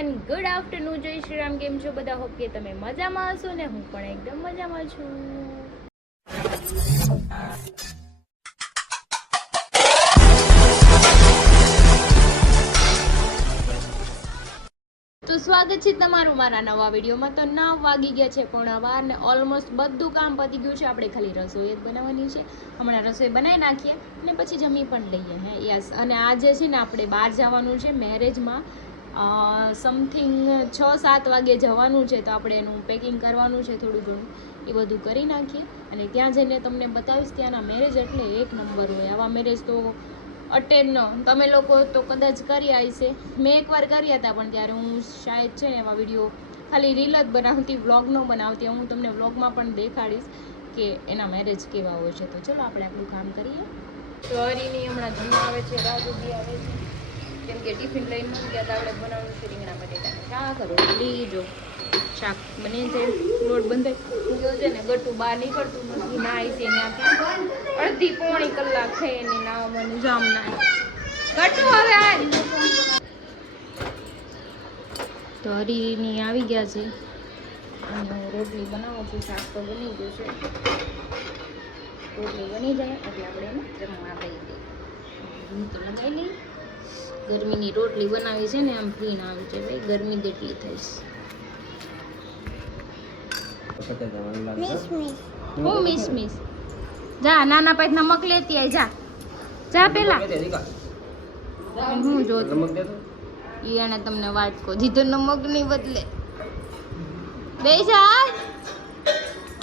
Everyone, good afternoon, જય શ્રી રામ. કેમ છો બધા? હોપ કે તમે મજામાં હશો ને હું પણ એકદમ મજામાં છું. તો સ્વાગત છે તમારું મારા નવા વિડીયોમાં. તો 9 વાગી ગયા છે પોણા ને ઓલમોસ્ટ બધું કામ પતી ગયું છે. આપણે ખાલી રસોઈ જ બનાવવાની છે. હમણાં રસોઈ બનાવી નાખીએ અને પછી જમી પણ લઈએ. હે યસ. અને આજે છે ને આપણે બહાર જવાનું છે મેરેજમાં. સમથિંગ 6-7 વાગે જવાનું છે. તો આપણે એનું પેકિંગ કરવાનું છે થોડું ઘણું, એ બધું કરી નાખીએ અને ત્યાં જઈને તમને બતાવીશ. ત્યાંના મેરેજ એટલે એક નંબર હોય. આવા મેરેજ તો અટેન્ડ તમે લોકો તો કદાચ કર્યા હશે. મેં એકવાર કર્યા હતા, પણ ત્યારે હું શાયદ છે ને એવા વિડીયો ખાલી રીલ જ બનાવતી, વ્લોગ ન બનાવતી. હું તમને વ્લોગમાં પણ દેખાડીશ કે એના મેરેજ કેવા હોય છે. તો ચલો આપણે આપણું કામ કરીએ. તો હરીની હમણાં જમવા આવે છે, રાજુજી આવે છે, કેમ કે ટિફિન લઈને નથી ગયા. આપણે બનાવવાનું છે રીંગણા બટેટાનું શાક. રોટલી જો શાક બને છે, લોટ બંધાઈ ગયો છે ને ગટું બહાર નીકળતું નથી. નાય છે ત્યાંથી અડધી પોણી કલાક થઈ એને નાવાનું જામ ના ગટું. હવે હાલ તો હરીની આવી ગયા છે અને હું રોટલી બનાવું છું. શાક તો બની ગયું છે. રોટલી બની જાય એટલે આપણે એને જમવા લઈ દઈએ. હું તો લગાવી લઈ. ગરમીની રોટલી બનાવી છે ને આમ ફ્રીને આવી છે ભાઈ. ગરમી કેટલી થઈશ. હું મિસ જા નાના પાઇપ નમક લેતી આય. જા પેલા હું જો એને તમને વાટકો દીધો નમક ની બદલે. બે જા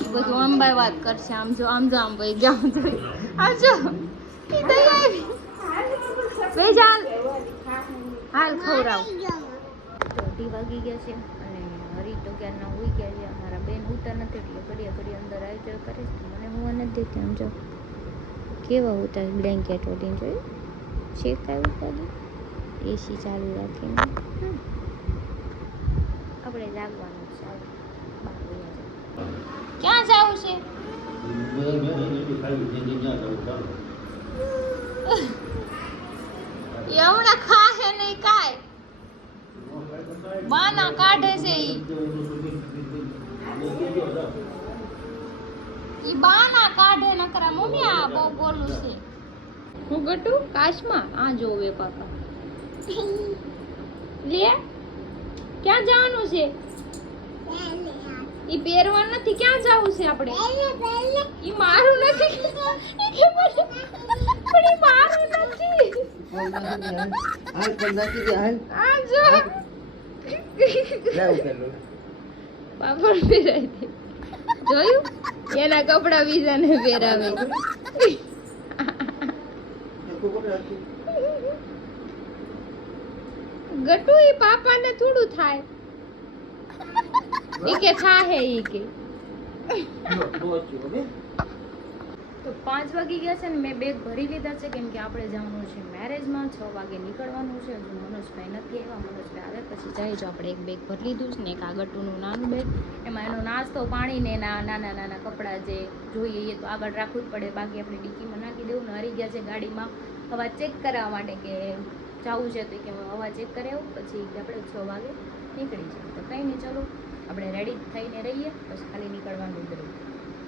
એ બધું આમ બાય વાત કરશે. આમ જો આમ ભાઈ જામ જોઈ આમ જો બે જા હાલ ખવડાવ. તો 2 વાગી ગયા છે અને હરી તો ક્યારના હોઈ ગયા છે. અમારા બેન ઉતા નથી એટલે ઘડી અંદર આવી જાય કરે છે. મને હું નથી દેતી. આમ જો કેવા ઉતા બ્લેન્કેટ ઓઢીને જોયું. શેક આવ્યું પાડી એસી ચાલુ રાખીને. આપણે જાગવાનું છે. ક્યાં જવું છે? હમણાં ખાહે નહીં કાંઈ. બાના કાઢે છે ઈ બાના કાઢે નકરા. મમ્મી આ બહુ બોલું છે. હું ગટું કાશમાં આ જોવે પાપા લે. ક્યાં જવાનું છે? ઈ પહેરવા નથી. ક્યાં જવું છે આપણે? ઈ મારું નથી. પણ ઈ મારું નથી. આ જો પાપડ પહેરાય દે. જોયું? એના કપડા બીજાને પહેરાવે. ગટુ ઈ પાપાને થોડું થાય. ઈ કે થાહે ઈ કે. તો 5 વાગી ગયા છે ને મેં બેગ ભરી લીધા છે, કેમ કે આપણે જવાનું છે મેરેજમાં. 6 વાગે નીકળવાનું છે. હજુ મનોજભાઈ નથી આવ્યા. મનોજભાઈ આવે પછી જઈજો. આપણે એક બેગ ભરી લીધું છે ને એક આગળનું નાનું બેગ. એમાં એનો નાસ્તો પાણી ને એના નાના કપડાં જે જોઈએ એ તો આગળ રાખવું જ પડે. બાકી આપણે ડિક્કીમાં નાખી દેવું. ને હરી ગયા છે ગાડીમાં હવા ચેક કરાવવા માટે કે જવું છે. તો કે હવા ચેક કરાવું પછી આપણે 6 વાગે નીકળી જાય. તો કંઈ નહીં, ચલો આપણે રેડી થઈને રહીએ પછી ખાલી નીકળવાનું જ રહ્યું.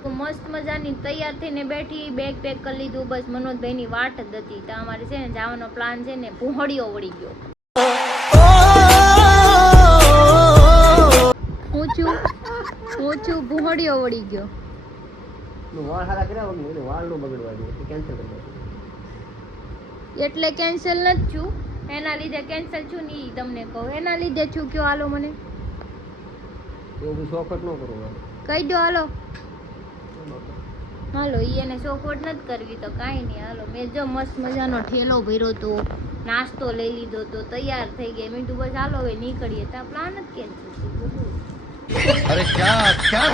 તો મસ્ત મજાની તૈયાર થઈને બેઠી, બેગ પેક કરી લીધું. બસ મનોજભાઈની વાટ જ હતી. તો અમારે છે ને જવાનો પ્લાન છે ને ભૂહડિયો વળી ગયો. હું છું ભૂહડિયો વળી ગયો. એટલે કેન્સલ નથી છું. એના લીધે કેન્સલ છું ને ઈ તમને કહું. એના લીધે છું કયો. હાલો મને કહી દો. હાલો ઈ એને ચોખવટ નથી કરવી તો કાંઈ નહીં. હાલો મેં જો મસ્ત મજાનો ઠેલો ભર્યો તો, નાસ્તો લઈ લીધો તો, તૈયાર થઈ ગઈ. મેં કીધું બસ હાલો હવે નીકળીએ. તો પ્લાન જ કેન્સલ. अरे क्या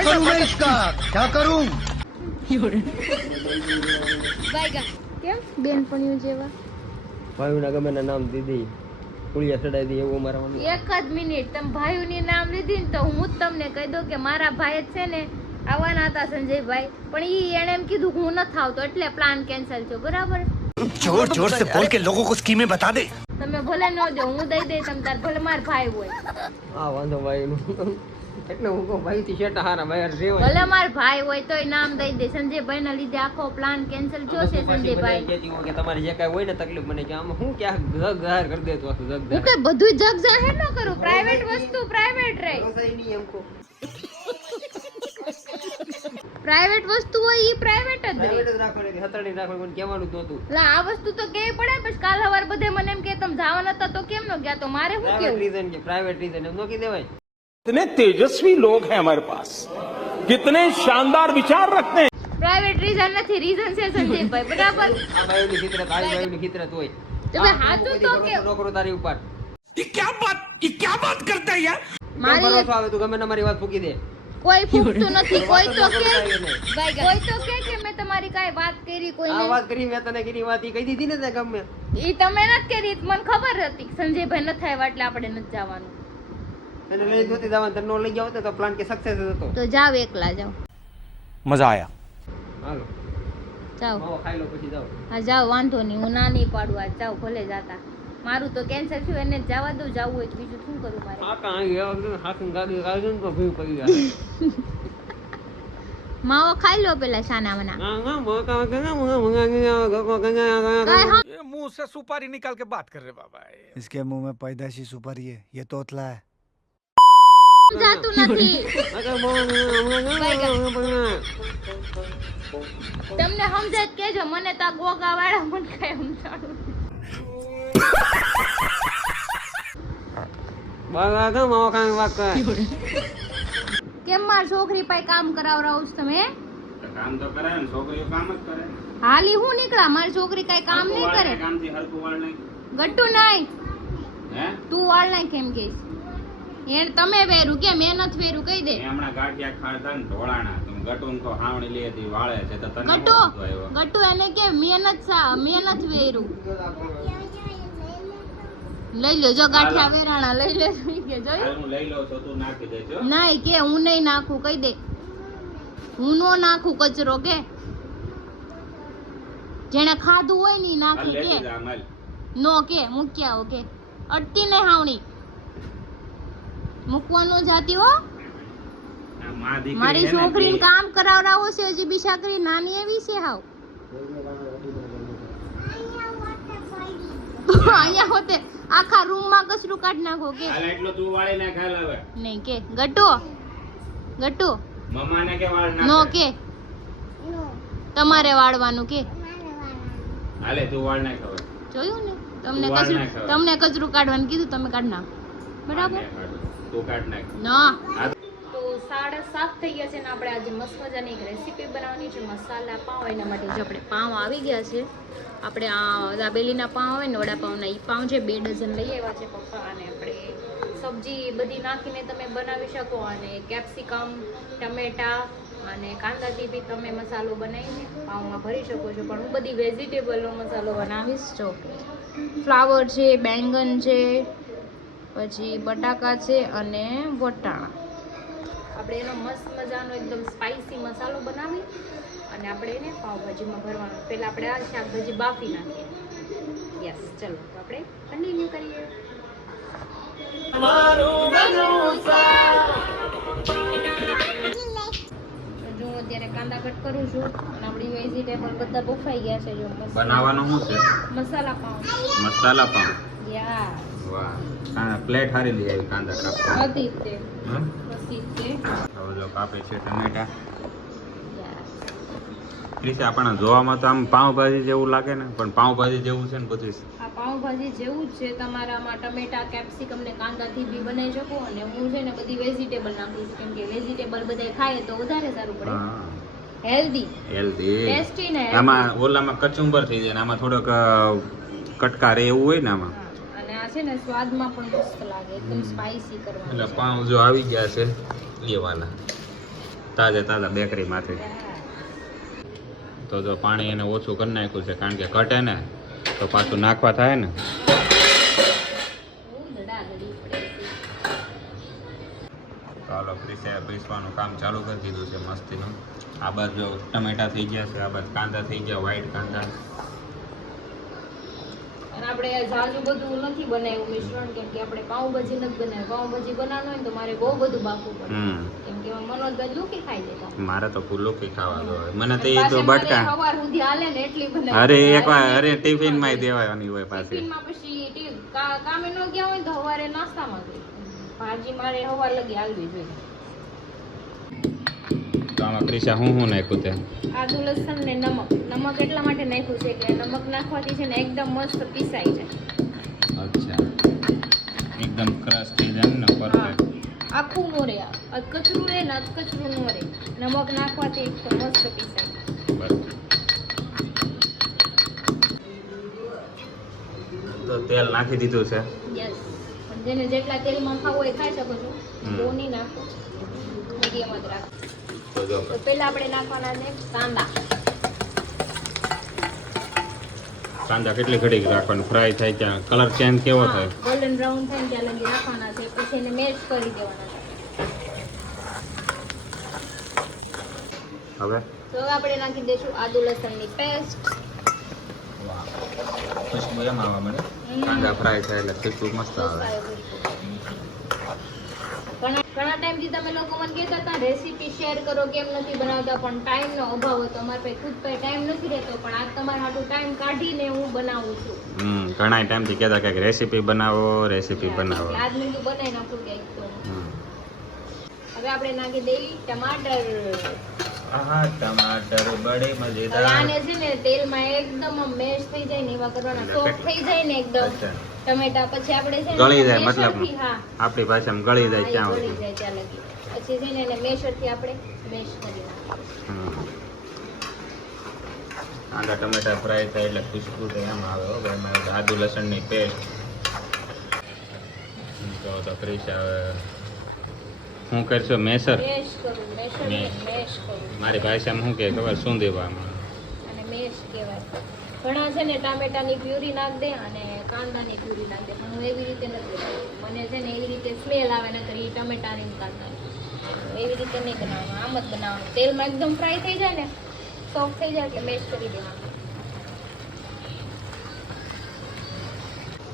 करूं मैं इसका क्या करूं? બાયગા કેમ બેનપણીઓ જેવા ભાઈઓના ગમે ના નામ દીધી પુળિયા ચડાઈ દી એવું મારા મમ્મી. એક જ મિનિટ, તમે ભાઈઓની નામ લીધી ને તો હું જ તમને કહી દઉં કે મારા ભાઈ જ છે ને આવવાના હતા સંજયભાઈ, પણ ઈ એને એમ કીધું હું નથી આવતો એટલે પ્લાન કેન્સલ થયો. બરાબર? जोर जोर से बोल के लोगों को स्कीमें बता दे. તો તમે ભલે ન દો, હું દઈ દઈ તમ તાર, ભલે માર ભાઈ હોય. હા વાંધો ભાઈ નું એટલે હું કહું ભાઈ થી શેટા હારા ભાઈ હારે રેવાય. ભલે માર ભાઈ હોય તોય નામ દઈ દે. સંજયભાઈ ના લીધે આખો પ્લાન કેન્સલ થયો છે. સંજયભાઈ કહેતી હોય કે તમારી જે કાંઈ હોય ને તકલીફ મને કે આમાં હું ક્યાં જગ જાહેર કરી દેતો આખું જગ હું કઈ બધું જગ જાહેર ન કરું. પ્રાઇવેટ વસ્તુ પ્રાઇવેટ રહે. નહીં એમ કહું પ્રાઇવેટ વસ્તુ હોય ઈ પ્રાઇવેટ જ રહે. પ્રાઇવેટ જ રાખવાની હતી, હથાળી રાખવાની કોઈને કહેવાનું જ નહોતું. લા આ વસ્તુ તો કેવી પડે. પછી કાલ સવાર બધે મને એમ કે તમે જવાના હતા તો કેમ ન ગયા? તો મારે શું પ્રાઇવેટ કેવું? રીઝન કે પ્રાઇવેટ રીઝન એમ નો કહી દેવાય. कितने तेजस्वी लोग हैं हमारे पास, कितने शानदार विचार रखते हैं. પ્રાઇવેટ રીઝન નથી, રીઝન છે સંજયભાઈ. બરાબર? આ બાયુની ફિતરત આ બાયુની ફિતરત હોય. તો ભાઈ હાચું તો કે ભરોસો ન કરો તારી ઉપર. ये क्या बात करते हैं यार. કેમ મારી ભરોસો આવે તું ગમે ને મારી વાત ફૂકી દે. કોઈ ફૂટતું નથી. કોઈ તો કે આ કોઈ તો કે મેં તમારી કાઈ વાત કરી કોઈને. વાત કરી મેં તને કરી વાત ઈ કહી દીધી ને તે ગમે. ઈ તમે નથી કરી. મને ખબર હતી સંજયભાઈ ન થાય એટલે આપણે નથી જવાનું. તને લઈ નહોતી જવાનું, તને નો લઈ ગયા હોત ને તો પ્લાન કે સક્સેસ જ હતો. તો જાવ એકલા જાવ. मजा आया. હાલો જાવ. માવો ખાઈ લો પછી જાઓ. હા જાવ, વાંધો નહીં. હું ના નહીં પાડું. આજ જાવ ભલે જાતા. મારું તો કેન્સલ થયું, એને જવા દઉં. જવું હોય તો બીજું શું કરું મારે? આ કાંઈ ગયા વગર હાથું ગાડી ગાડી ને તો ભૂ પડી ગયા. માવો ખાઈ લો પેલા સાના મના. ये मुंह से सुपारी निकाल के बात कर रहे बाबा. इसके मुंह में पैदाशी सुपारी है, ये तोतला है. જાતું નથી. તમને સમજાય જ કેજો. મને તો આ ગોગા વાળા મને કઈ સમજાડું. કેમ માર છોકરી પાસે કામ કરાવરાવો છો તમે? કામ તો કરે ને, છોકરીઓ કામ જ કરે. હાલી હું નીકળા. મારી છોકરી કઈ કામ નહીં કરે. કામથી હરખું વાળ નહીં. ગટ્ટુ નાય હે? તું વાળ નાય કેમ કહીશ? એને તમે વેરું કે મેં નથી વેરું કહી દે. મેં હમણાં ગાંઠિયા ખાધા ને ઢોળાણા. તમે ગટુન તો હાવણી લે હતી વાળે છે તો તને ગટ્ટુ શું વાંધો આવ્યો? ગટ્ટુ એને કે મેં નથી વેરું. લઈ લો જો ગાંઠિયા વેરાણા લઈ લે. કે જોયું? હાલ હું લઈ લઉં છું, તું નાખી દેજો. નાય કે હું નહીં નાખું કહી દે. હું નો નાખું કચરો કે જેને ખાધું હોય ને ઈ હાલ નાખું લેતી કે જા માલ. નો કે મૂક્યા હો કે અટતી ને હાવણી મૂકવાનું જાતી હો. આ માં દીકરી મારી છે ને, છોકરીને કામ કરાવરાવો છે હજી બી છોકરી નાની એવી છે હાવ. અહીંયા હોતે આખા રૂમ માં કચરું કાઢ નાખો કે હાલ એટલો તું વાળી નાખ. હાલ હવે નહીં કે ગટ્ટુ ગટ્ટુ મમ્માને કે વાળ નો નાખ. કે તમારે વાળવાનું કે હાલે તું વાળ નાખ હવે. જોયું ને તમને તું વાળ કચરું નાખ હવે. તમને કચરું કાઢવાનું કીધું તમે કાઢ નાખો. બરાબર તું કાઢ નાખ. ના. આ તો 7:30 થઈ ગયા છે ને આપણે આજે મસ્ત મજાની એક રેસીપી બનાવવાની છે. મસાલા પાવ. એના માટે જો આપણે પાવ આવી ગયા છે. આપણે આ દાબેલીના પાવ હોય ને વડાપાવના એ પાવ છે 2 ડઝન લઈ આવ્યા છે પપ્પા. અને આપણે સબ્જી બધી નાખીને તમે બનાવી શકો. અને કેપ્સિકમ, ટમેટા અને કાંદાથી બી તમે મસાલો બનાવીને પાવમાં ભરી શકો છો. પણ હું બધી વેજીટેબલનો મસાલો બનાવીશ. જો ફ્લાવર છે, બેંગન છે, પછી બટાકા છે અને વટાણા. આપણે એનો મસ્ત મજાનો એકદમ સ્પાઇસી મસાલો બનાવી અને આપણે એને પાવભાજીમાં ભરવાનો. પહેલાં આપણે આ શાકભાજી બાફી નાખીએ. યસ, ચલો તો આપણે કન્ટિન્યુ કરીએ. જો હું અત્યારે કાંદા કટ કરું છું અને આપણી વેજીટેબલ બધા બફાઈ ગયા છે. જો બનાવવાનું શું છે? મસાલા પાવ. મસાલા પાવ. યા વાહ, પ્લેટ હારી લઈ આવી કાંદા કાપવા. હતી તે હમ? હતી તે હવે જો કાપે છે ટમેટા. યસ. ત્રીસ આપણને જોવામાં તો આમ પાવભાજી જેવું લાગે ને, પણ પાવભાજી જેવું છે ને બધું. આ પાવભાજી જેવું જ છે. તમારામાં ટમેટા, કેપ્સિકમ ને કાંદાથી બી બનાવી શકો. અને હું છે ને બધી વેજીટેબલ નાખું છું કેમ કે વેજીટેબલ બધા ખાય તો વધારે સારું પડે. હા, હેલ્ધી, હેલ્ધી. ટેસ્ટી ને healthy. આમાં ઓલામાં કચુંબર થઈ જાય ને આમાં થોડોક કટકા રે એવું હોય ને આમાં. હા, અને આ છે ને સ્વાદમાં પણ મસ્ત લાગે. એકદમ સ્પાઇસી કરવાનું એટલે છે. પાઉં જો આવી ગયા છે એ વાલા તાજા તાજા બેકરીમાંથી. તો જો પાણી એને ઓછું કરી નાખ્યું છે કારણ કે ઘટે ને તો પાછું નાખવા થાય ને. બહુ દડાદડી પડે છે. ચાલો પીસવાનું કામ ચાલુ કરી દીધું છે મસ્તીનું. આ બાજુ ટમેટા થઈ ગયા છે, આ બાજુ કાંદા થઈ ગયા, વ્હાઈટ કાંદા. અને આ આપણે ઝાઝું બધું નથી બનાવ્યું મિશ્રણ, કેમ કે આપણે પાઉંભાજી નથી બનાવ્યું. પાઉંભાજી બનાવવાનું હોય ને તો મારે બહુ બધું બાફવું પડે, કેમ કે મનોજભાઈ લૂકી ખાઈ લેતા. મારે તો ફૂલો કે ખાવાનું હોય. મને તો એ પાછા તો મારે બટકા સવાર સુધી હાલે ને એટલી બનાવી. અરે એકવાર અરે ટિફિન માં દેવાની હોય પાછી. ટિફિનમાં પછી કામે ન ગયા હોય તો સવારે નાસ્તામાં ગઈ ભાજી મારે સવાર લગી હાલવી જોઈએ. તો આમાં ક્રિશા હું નાખ્યું તે આદુ લસણ ને નમક એટલા માટે નાખ્યું છે કે નમક નાખવાથી છે ને એકદમ મસ્ત પીસાઈ જાય. અચ્છા એકદમ ક્રશ થઈ જાય ને પરફેક્ટ. આખું નો રે, કચરું રે ને કચરું નો રે. નમક નાખવાથી એકદમ મસ્ત પીસાય. તો તેલ નાખી દીધું છે. યસ, જેને જેટલા તેલમાં ખાવું હોય ખાઈ શકો છો. બહુ નહીં નાખો, મીડિયમ જ રાખો. તો જો તો પહેલા આપણે નાખવાના છે કાંદા. કાંદા કેટલી ઘડી રાખવાનું, ફ્રાય થાય ત્યાં કલર ચેન્જ કેવો થાય? ગોલ્ડન બ્રાઉન થાય ને ત્યાં લગી રાખવાના છે, પછી એને મેશ કરી દેવાના છે. હવે તો હવે આપણે નાખી દઈશું આદુ લસણની પેસ્ટ. ખુશ્બુ એમ આવવા મળે. કાંદા ફ્રાય થાય એટલે ખુશ્બુ મસ્ત આવે. ઘણા ટાઈમથી તમે લોકો મને કહેતા હતા રેસીપી શેર કરો, કેમ નથી બનાવતા, પણ ટાઈમનો અભાવ હતો. અમારા પાસે ખુદ પાસે ટાઈમ નથી રહેતો, પણ આજ તમારા હાટું ટાઈમ કાઢીને હું બનાવું છું. ઘણા ટાઈમથી કહેતા કે રેસીપી બનાવો રેસીપી બનાવો. આજ મેં કીધું બનાવી નાખું ક્યાંક તો. હવે આપણે નાખી દઈએ ટમાટર. આહા ટમાટર બડે હવે મજેદાર. આને છે ને તેલમાં એકદમ મેશ થઈ જાય ને એવા કરવાના, સોફ્ટ થઈ જાય ને એકદમ ટમેટા. પછી આપણે છે ને ગળી જાય, મેશરથી, મતલબ હા આપણી ભાષામાં ગળી જાય હા, એ ત્યાં ગળી સુધી. જાય ત્યાં લગી. પછી છે ને એને મેશરથી આપણે મેશ કરી નાખીએ. કાંદા ટમેટા ફ્રાય થાય એટલે ખુશ્બુ તો એમ આવે હો ભાઈ. મારે આદુ લસણની પેસ્ટ તો ક્રિશા હવે શું કરશો? મેસર મેશ કરું, મેશર મેશ. મેશ કરું. મારી ભાષામાં શું કહે ખબર? શું દેવામાં? અને મેશ કહેવાય. ઘણા છે ને ટામેટાની પ્યુરી નાખ દે અને કાંદાની પ્યુરી નાખ દે, પણ હું એવી રીતે નથી બનાવતી. મને છે ને એવી રીતે સ્મેલ આવે, નકર એ ટમેટાની ને કાંદાની. એવી રીતે નહીં બનાવવાનું, આમ જ બનાવવાનું. તેલમાં એકદમ ફ્રાય થઈ જાય ને, સોફ્ટ થઈ જાય એટલે મેશ કરી દેવાનું.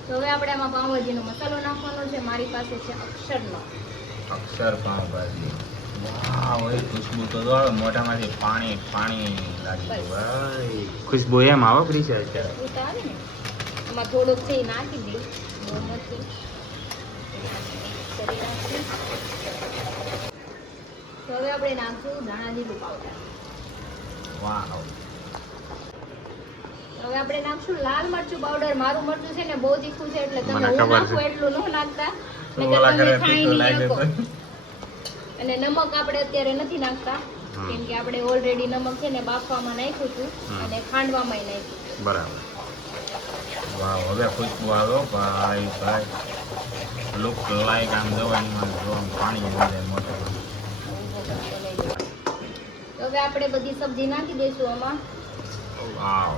તો હવે આપણે આમાં પાઉંભાજીનો મસાલો નાખવાનો છે. મારી પાસે છે અક્ષરનો. અક્ષર પાવભાજી. વાહ, ઓય ખુશ્બુ તો જો આવે મોઢામાંથી પાણી પાણી લાગી ગયું ભાઈ. ખુશ્બુ એમ આવે ક્રિશા અત્યારે. એવું તો આવે ને. એમાં થોડુંક છે એ નાખી દઈ, બહુ નથી. મિક્સ કરી નાખીએ. તો હવે આપણે નાખશું ધાણા જીરું પાવડર. વાહ, હવે આપણે નાખશું લાલ મરચું પાવડર. મારું મરચું છે ને બહુ તીખું છે, એટલે તમે મને હું ખબર નાખું છે. એટલું ન નાખતા. તો નહીંતર ઓલા તમે કરે ખાઈ તીખું નહીં લાગે શકો. તો. અને નમક આપણે અત્યારે નથી નાખતા, કેમ કે આપણે ઓલરેડી નમક છે ને બાફવામાં નાખ્યું હતું અને ખાંડવામાં નાખ્યું. બરાબર. વાહ, હવે ખુશ્બુ આવે હો ભાઈ ભાઈ. લુક લાઈક આમ જવાની માં જો આમ પાણી આવી જાય મોઢામાં. તો હવે આપણે બધી સબ્જી નાખી દઈશું આમાં. વાવ,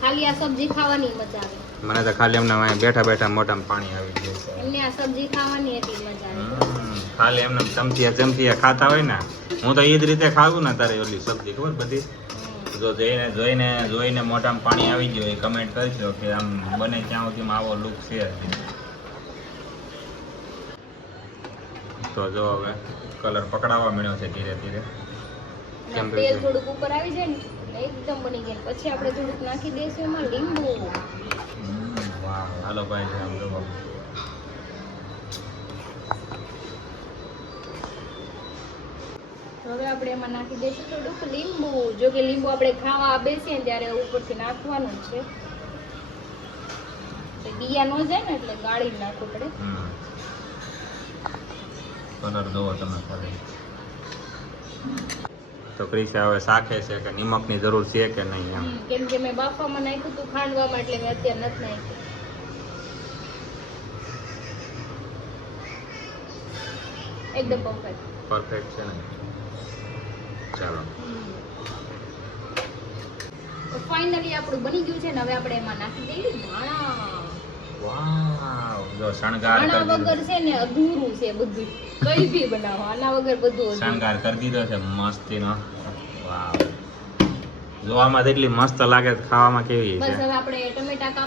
ખાલી આ સબ્જી ખાવાની મજા આવે. મને તો ખાલી એમને અહીં બેઠા બેઠા મોઢામાં પાણી આવી ગયું છે. એમને આ સબ્જી ખાવાની એટલી મજા આવે. ખાલી એમને ચમચીયા ખાતા હોય ને, હું તો એ જ રીતે ખાવું ને તારે ઓલી સબ્જી ખબર બધી. જો જોઈને મોઢામાં પાણી આવી ગયું એ કમેન્ટ કરજો કે આમ બને ત્યાં સુધીમાં આવો લુક છે. તો જો હવે કલર પકડાવા મળ્યો છે ધીરે ધીરે. કેમ અને તેલ થોડુંક ઉપર આવી જાય ને એટલે એકદમ બની જાય. પછી આપણે થોડુંક નાખી દઈશું એમાં લીંબુ. વાહ, હાલો ભાઈ છે આમ જોવો. તો હવે આપણે એમાં નાખી દઈશું થોડુંક લીંબુ. જો કે લીંબુ આપણે ખાવા બેસીએ ને ત્યારે ઉપરથી નાખવાનું જ છે. તો બીયા ન જાય ને એટલે ગાળી નાખવું પડે. કલર જોવો તમે ખાલી. તો ક્રિશા હવે શાખે છે કે નિમકની જરૂર છે કે નહીં એમ. કેમ કે મેં બાફવામાં નાખ્યું હતું ખાંડવામાં, એટલે મેં અત્યારે નથી નાખ્યું. એકદમ પરફેક્ટ. પરફેક્ટ છે ને. ચાલો તો ફાઇનલી આપણું બની ગયું છે ને. હવે આપણે એમાં નાખી દઈએ ધાણા. વાવ, જો શણગાર આના કરી દીધો. વગર છે ને અધૂરું છે બધું. કઈ બી બનાવો આના વગર બધું અધૂરું. શણગાર કરી દીધો છે મસ્તીનો. વાવ, જોવામાં તો એટલી મસ્ત લાગે છે, ખાવામાં કેવી બસ છે? હવે આપણે ટમેટા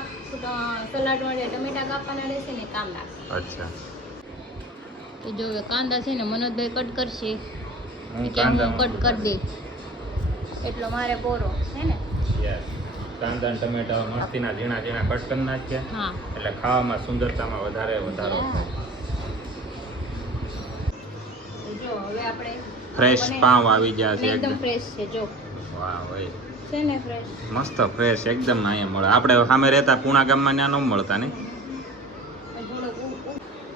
સલાડ માટે ટમેટા કાપવાના રહેશે ને કાંદા. અચ્છા, તો જો હવે કાંદા છે ને મનોજભાઈ કટ કરશે હું કે હું કાંદા કટ કરી દઈશ એટલો મારે પોરો છે ને. Yes. કાંદા અને ટમેટા મસ્તીના ઝીણા ઝીણા કટ કરી નાખ્યા, હા એટલે ખાવામાં સુંદરતામાં વધારો થાય. તો જો હવે આપણે ફ્રેશ પાવ આવી ગયા છે એકદમ એકદમ. ફ્રેશ છે જો વાહ ભાઈ, છે ને ફ્રેશ. મસ્ત ફ્રેશ એકદમ અહીંયા મળે. આપણે સામે રહેતા પૂણા ગામમાં ત્યાં ન મળતા ને.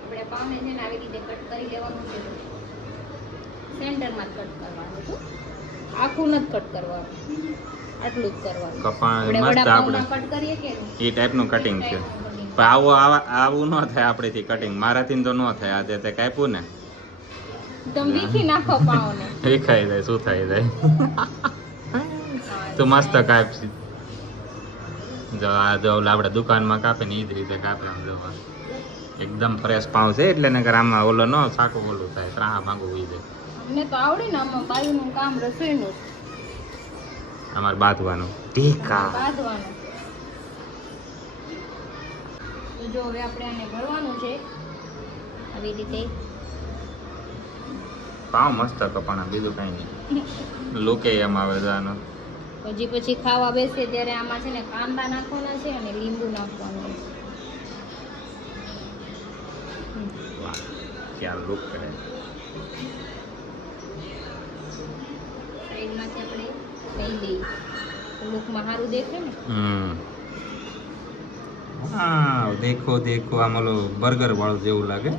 આપણે પાવને છે ને આવી રીતે કટ કરી લેવાનું છે. સેન્ટરમાં જ કટ કરવાનું છે, આખું નથી કટ કરવાનું, આટલું જ કરવાનું. કપાણ આપણે મસ્ત વડાપાવમાં આપણે કટ કરીએ કે એ ટાઈપનું કટિંગ છે. પણ આવું ન થાય આપણીથી કટિંગ. મારાથી તો ન થાય. આજે તે કાપ્યું ને તમે વીખી નાખો પાવને. વિખાઈ જાય, શું થઈ જાય. તો મસ્ત કાપી. જો આ જો ઓલા આપણે દુકાનમાં કાપે ને એ જ રીતે કાપે. આમ જો એકદમ ફ્રેશ પાઉં છે એટલે નકર આમાં ઓલો ન સાકું ઓલું થાય, ત્રાહા ભાંગું ઉઈ જાય. અમને તો આવડે ને આમાં બાયુનું કામ રસોઈનું અમારે બાંધવાનું ટીકા. બાંધવાનું. તો જો હવે આપણે આને ભરવાનું છે આવી રીતે. પાઉં મસ્ત કપાણા, બીજું કઈ નહીં. લોકે એમ આવે છે આનો. પછી ખાવા બેસે ત્યારે આમાં છે ને કાંદા નાખવાના છે અને લીંબુ નાખવાનું છે. વાહ, ક્યાં લુક કરે. સાઈડમાંથી આપણે લઈ લઈએ તો લુકમાં સારું દેખે ને. હા, દેખો દેખો, આમ ઓલું બર્ગર વાળું જેવું લાગે.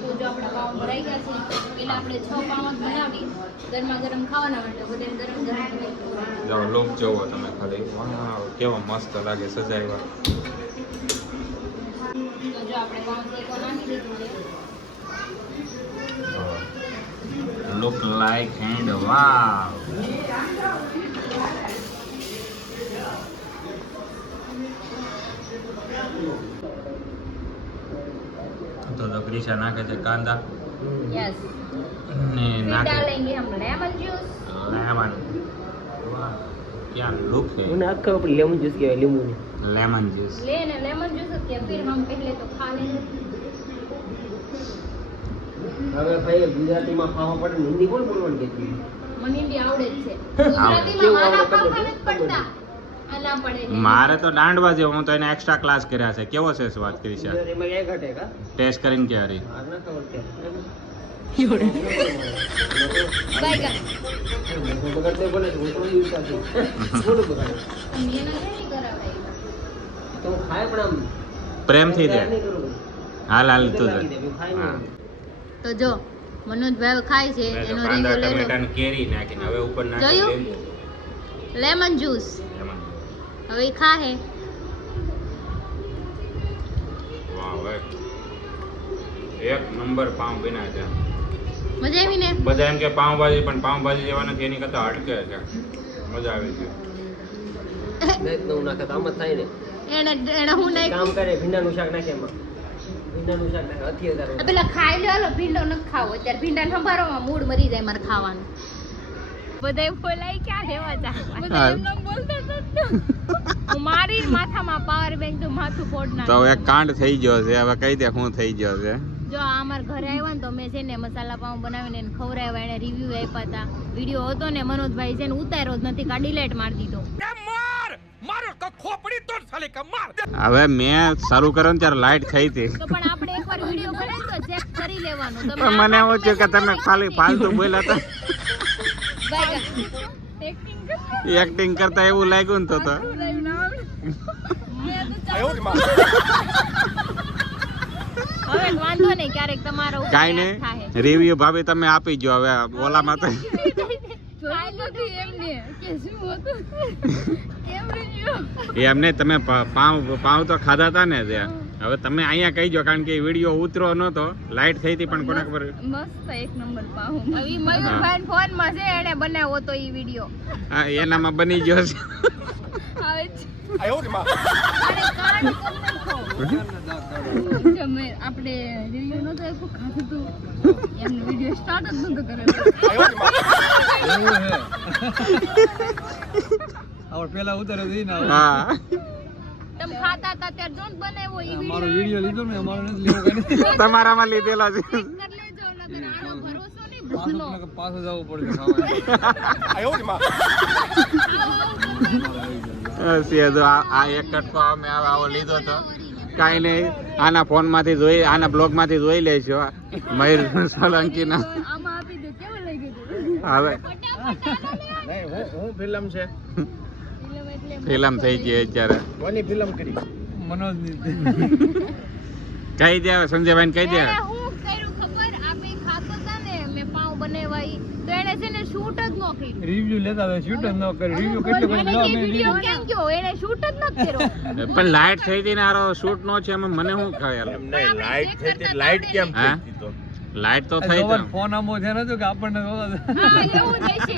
તો જો આપણા પાઉં ભરાઈ ગયા છે. પેલા આપણે 6 પાઉં જ બનાવી ગરમા ગરમ ખાવાના માટે બધાને ગરમ ગરમ બનાવી. જો લુક જોવો તમે ખાલી. વાહ, કેવો મસ્ત લાગે સજાવ્યા. તો જો આપણે પાઉં શેકો નાખી દીધું છે. લુક લાઈક એન્ડ વાવ. તો ક્રિશા નાખે છે કાંદા યસ. ને फिर નાખે डालेंगे हम लेमन जूस. લેમન. વાહ, ક્યાં લુક છે. મને આખા આપણે લેમન જ્યુસ કહેવાય, લીંબુની. Lemon juice. लेने लेमन जूस किया फिर हम पहले तो खा लेंगे. હવે ભાઈ ગુજરાતીમાં ખાવા પડે ને હિન્દી કોણ બોલવાનું કહેતી? મને હિન્દી આવડે જ છે. આવડે. ગુજરાતીમાં આના કેવું ખાવા આવડે? નથી પડતા. આના પડે છે. મારે તો દાંડવા જેવો, હું તો એને એક્સ્ટ્રા ક્લાસ કર્યા છે. કેવો છે સ્વાદ ક્રિશા? એમાં ક્યાં ઘટે કા? ટેસ્ટ કરીને કે હરી. આગ ના ખબર કે બાયગા. બગડતે બોલે છે, હું થોડી યુઝ કરતી. થોડું બગાડે. મેં નથી કરાવાય. તો હું ખાય પણ આમ પ્રેમથી દે. નહીં કરું. હાલ હાલ તું લાગી દે, દે. હું ખાઈ હા. નહીં. તો જો મનોજભાઈ ખાય છે મેં તો એનો કાંદા રિવ્યુ લઈ લો. ટમેટા ને કેરી નાખીને હવે ઉપર નાખી જોયું? Lemon juice lemon. હવે ઈ ખા હે. વાહ ભાઈ, એક નંબર પાઉં બન્યા છે. મજા આવી ને. બધા એમ કે પાઉંભાજી, પણ પાઉંભાજી જેવા નથી, એની કરતા હટકે છે. મજા આવી છે. દહીં તો હું નાખે તો આમ જ થાય ને. એને હું નહીં કામ કરે ભીંડાનું શાક નાખે એમાં. ભીંડાનું શાક નાખે 80,000. પેલા ખાઈ લો. હાલો ભીંડો નથી ખાવો અત્યારે. ભીંડાને સંભાળવામાં મૂડ મરી જાય મારે ખાવાનું. બધાય બોલાય ક્યાં લેવા જાય. બધા એમ બોલતા હતા. હું મારી માથામાં પાવર બેંક તો માથું ફોડ નાખ. તો એક કાંડ થઈ ગયો છે. હવે કહી દે શું થઈ ગયો છે. જો આ અમારા ઘરે આવ્યા ને તો મેં છે ને મસાલા પાઉં બનાવીને એને ખવડાવ્યા. એને રિવ્યુ આપ્યા હતા. વિડીયો હતો ને મનોજભાઈ છે ને ઉતાર્યો જ નથી, કા ડિલીટ મારી દીધો. હવે મેં શરૂ કર્યો ને ત્યારે લાઈટ થઈ હતી. તો પણ આપણે એકવાર વિડીયો બનાવી તો ચેક કરી લેવાનું. તમે પણ મને એવું છે કે તમે ખાલી ફાલતુ બોલ્યા હતા. એક્ટિંગ કરતા એવું લાગ્યું ને તો હવે વાંધો નહીં, ક્યારેક તમારો કાઈ નહીં. રિવ્યુ ભાભી તમે આપી જો. હવે ઓલામાં તો એમ નહીં, તમે પાઉં તો ખાધા હતા ને ત્યાં. હવે તમે અહીંયા કહી જો, કારણ કે વિડીયો ઉતરો નતો, લાઈટ થઈ હતી. પણ કોને ખબર. મસ્ત એક નંબર પાઉં. હવે મયુરભાઈ ફોન માં છે, એને બનાવ્યો તો ઈ વિડીયો. હા, એનામાં બની ગયો છે. આવે છે. આપણે રિવ્યુ નતો આપ્યું, ખાધું તું એમને વિડીયો સ્ટાર્ટ જ નતો કરેલો. આપણે પેલા ઉતારે તો ઈ ના હા તમે ખાતા હતા ત્યારે જો ને બનાવ્યો ઈ અમારો વિડિયો વિડિયો લીધો ને અમારો નથી લેવો કઈ તમારામાં લીધેલો છે કરી લેજો નકર આનો ભરોસો નહીં ભૂખનો પાછો જવું પડશે ખાવા સીધો આ એક કટકો અમે આવો લીધો તો કાંઈ નહીં આના ફોનમાંથી જોઈ આના બ્લોગમાંથી જોઈ લેજો મયુર સોલંકીના આમાં આપી દો કેવું લાગ્યું હવે હું ફિલ્મ છે ફિલ્મ થઈ ગઈ અત્યારે કોની ફિલ્મ કરી મનોજ ની કહી દે હવે સંજયભાઈ કહી દે એને હું કર્યું ખબર આપણે ખાતો હતા ને મેં પાઉં બનાવ્યા ઈ તો એને છે ને શૂટ જ ન કર્યું રિવ્યુ લેતા હતા શૂટ જ ન કરે રિવ્યુ કેટલો એને કર્યો કે વિડિયો કેમ ગયો એને શૂટ જ ન કર્યો પણ લાઈટ થઈ હતી ને આરો શૂટ નો છે એમાં મને શું ખ્યાલ લાઈટ થઈ હતી લાઈટ કેમ હા? થઈ હતી તો લાઈટ તો થઈ તો ફોન આમો છે ને તો કે આપણને હા એવું જ હશે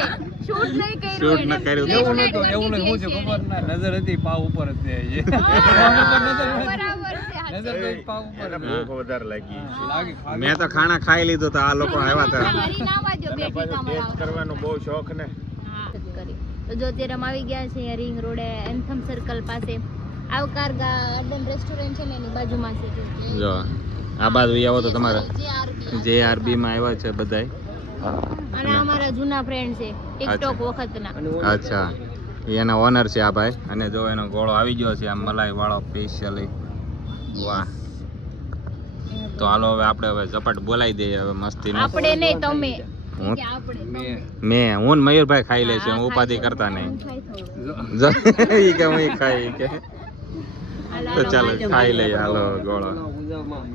શૂટ નહીં કર્યું શૂટ ન એને. કર્યું તો. એવું નતું એવું નહીં હું છે ખબર ના નજર હતી પાવ ઉપર જ છે બરાબર છે નજર તો પાવ ઉપર એને ભૂખ વધારે લાગી છે લાગી મેં તો ખાણા ખાઈ લીધું તો આ લોકો આવ્યા હતા હરી ના વાજો બે પાછું ટીકા ટેસ્ટ મરાવો કરવાનો બહુ શોખ ને કરી તો જો અત્યારે અમે આવી ગયા છે રિંગ રોડે એન્થમ સર્કલ પાસે આવકાર ગાર્ડન રેસ્ટોરન્ટ છે ને એની બાજુમાં છે જો આ બાજુ આવો તો તમારે JRB. JRB માં આવ્યા છે બધાય અને અમારા જૂના ફ્રેન્ડ છે ટિકટોક વખતના અચ્છા એના ઓનર છે આ ભાઈ અને જો એનો ગોળો આવી ગયો છે આ મલાઈ વાળો સ્પેશિયલી વાહ તો હાલો હવે આપણે હવે ઝપટ બોલાવી દઈએ હવે મસ્તી આપણે નહીં તમે હું કે આપણે હું ને મયુરભાઈ ખાઈ લે છે હું ઉપાધિ કરતા નહીં જો ઈ કે હું ખાઈ કે તો ચાલો ખાઈ લઈએ હાલો ગોળો પૂજામાં